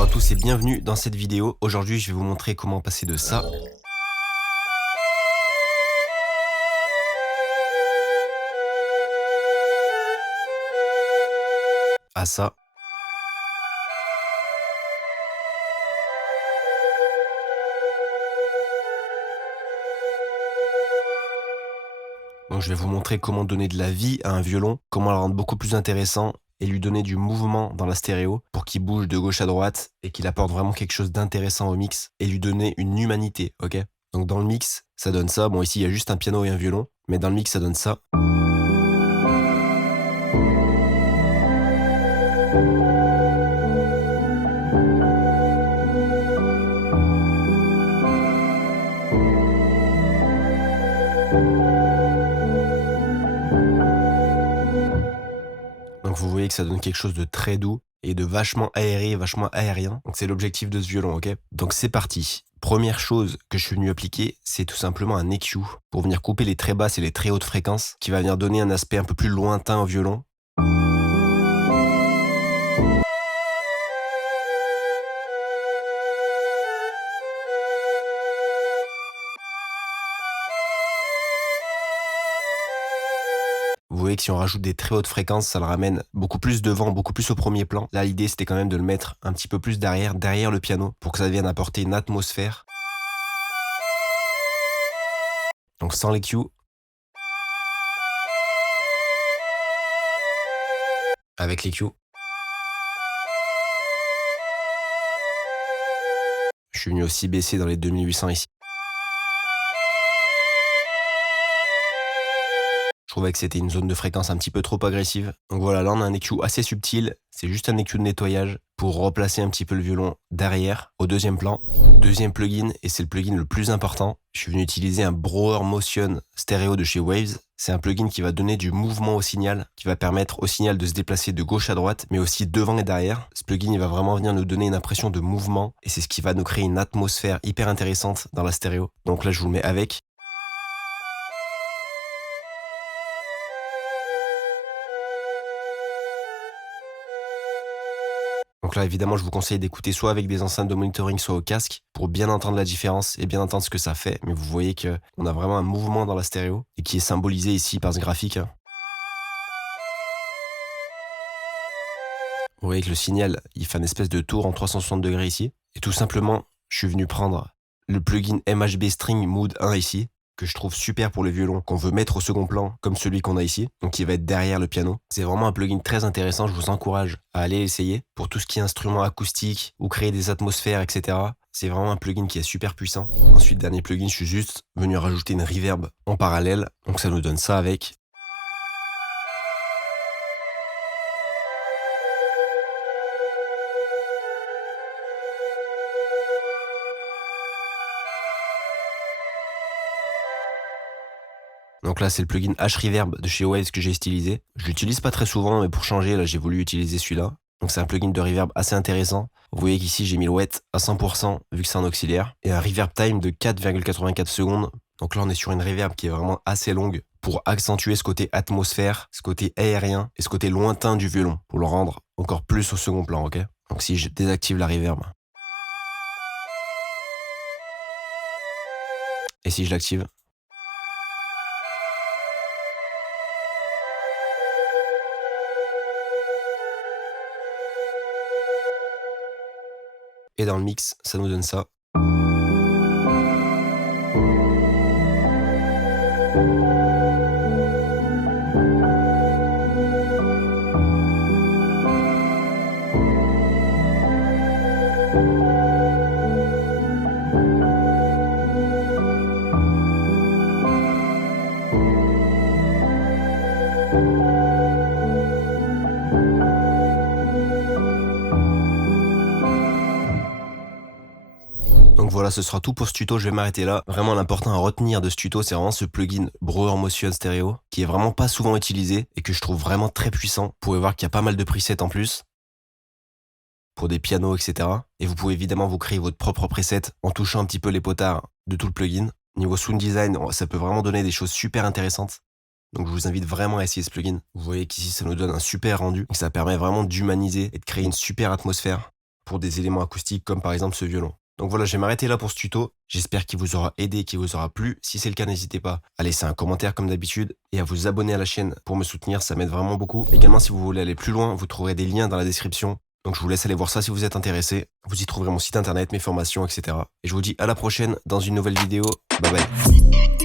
Bonjour à tous et bienvenue dans cette vidéo. Aujourd'hui, je vais vous montrer comment passer de ça à ça. Donc je vais vous montrer comment donner de la vie à un violon, comment le rendre beaucoup plus intéressant et lui donner du mouvement dans la stéréo pour qu'il bouge de gauche à droite et qu'il apporte vraiment quelque chose d'intéressant au mix et lui donner une humanité, ok? Donc dans le mix, ça donne ça. Bon, ici, il y a juste un piano et un violon, mais dans le mix, ça donne ça. Donc vous voyez que ça donne quelque chose de très doux et de vachement aéré, vachement aérien. Donc c'est l'objectif de ce violon, ok? Donc c'est parti. Première chose que je suis venu appliquer, c'est tout simplement un EQ pour venir couper les très basses et les très hautes fréquences, qui va venir donner un aspect un peu plus lointain au violon. Vous voyez que si on rajoute des très hautes fréquences, ça le ramène beaucoup plus devant, beaucoup plus au premier plan. Là, l'idée, c'était quand même de le mettre un petit peu plus derrière le piano, pour que ça vienne apporter une atmosphère. Donc sans l'EQ, avec l'EQ, je suis venu aussi baisser dans les 2800 ici. Je trouvais que c'était une zone de fréquence un petit peu trop agressive. Donc voilà, là on a un EQ assez subtil. C'est juste un EQ de nettoyage pour replacer un petit peu le violon derrière, au deuxième plan. Deuxième plugin, et c'est le plugin le plus important, je suis venu utiliser un Brauer Motion stéréo de chez Waves. C'est un plugin qui va donner du mouvement au signal, qui va permettre au signal de se déplacer de gauche à droite, mais aussi devant et derrière. Ce plugin, il va vraiment venir nous donner une impression de mouvement, et c'est ce qui va nous créer une atmosphère hyper intéressante dans la stéréo. Donc là, je vous le mets avec. Donc là, évidemment, je vous conseille d'écouter soit avec des enceintes de monitoring, soit au casque, pour bien entendre la différence et bien entendre ce que ça fait. Mais vous voyez qu'on a vraiment un mouvement dans la stéréo, et qui est symbolisé ici par ce graphique. Vous voyez que le signal, il fait une espèce de tour en 360 degrés ici. Et tout simplement, je suis venu prendre le plugin MHB String Mood 1 ici, que je trouve super pour le violon, qu'on veut mettre au second plan, comme celui qu'on a ici, donc qui va être derrière le piano. C'est vraiment un plugin très intéressant, je vous encourage à aller l'essayer. Pour tout ce qui est instruments acoustiques, ou créer des atmosphères, etc. C'est vraiment un plugin qui est super puissant. Ensuite, dernier plugin, je suis juste venu rajouter une reverb en parallèle, donc ça nous donne ça avec. Donc là, c'est le plugin H-Reverb de chez Waves que j'ai stylisé. Je l'utilise pas très souvent, mais pour changer, là, j'ai voulu utiliser celui-là. Donc c'est un plugin de reverb assez intéressant. Vous voyez qu'ici, j'ai mis le wet à 100%, vu que c'est un auxiliaire. Et un reverb time de 4,84 secondes. Donc là, on est sur une reverb qui est vraiment assez longue pour accentuer ce côté atmosphère, ce côté aérien et ce côté lointain du violon, pour le rendre encore plus au second plan, ok? Donc si je désactive la reverb, et si je l'active, et dans le mix, ça nous donne ça. Donc voilà, ce sera tout pour ce tuto, je vais m'arrêter là. Vraiment, l'important à retenir de ce tuto, c'est vraiment ce plugin Brauer Motion Stereo, qui est vraiment pas souvent utilisé et que je trouve vraiment très puissant. Vous pouvez voir qu'il y a pas mal de presets en plus, pour des pianos, etc. Et vous pouvez évidemment vous créer votre propre preset en touchant un petit peu les potards de tout le plugin. Niveau sound design, ça peut vraiment donner des choses super intéressantes. Donc je vous invite vraiment à essayer ce plugin. Vous voyez qu'ici, ça nous donne un super rendu, et ça permet vraiment d'humaniser et de créer une super atmosphère pour des éléments acoustiques comme par exemple ce violon. Donc voilà, je vais m'arrêter là pour ce tuto. J'espère qu'il vous aura aidé, qu'il vous aura plu. Si c'est le cas, n'hésitez pas à laisser un commentaire comme d'habitude et à vous abonner à la chaîne pour me soutenir, ça m'aide vraiment beaucoup. Également, si vous voulez aller plus loin, vous trouverez des liens dans la description. Donc je vous laisse aller voir ça si vous êtes intéressé. Vous y trouverez mon site internet, mes formations, etc. Et je vous dis à la prochaine dans une nouvelle vidéo. Bye bye.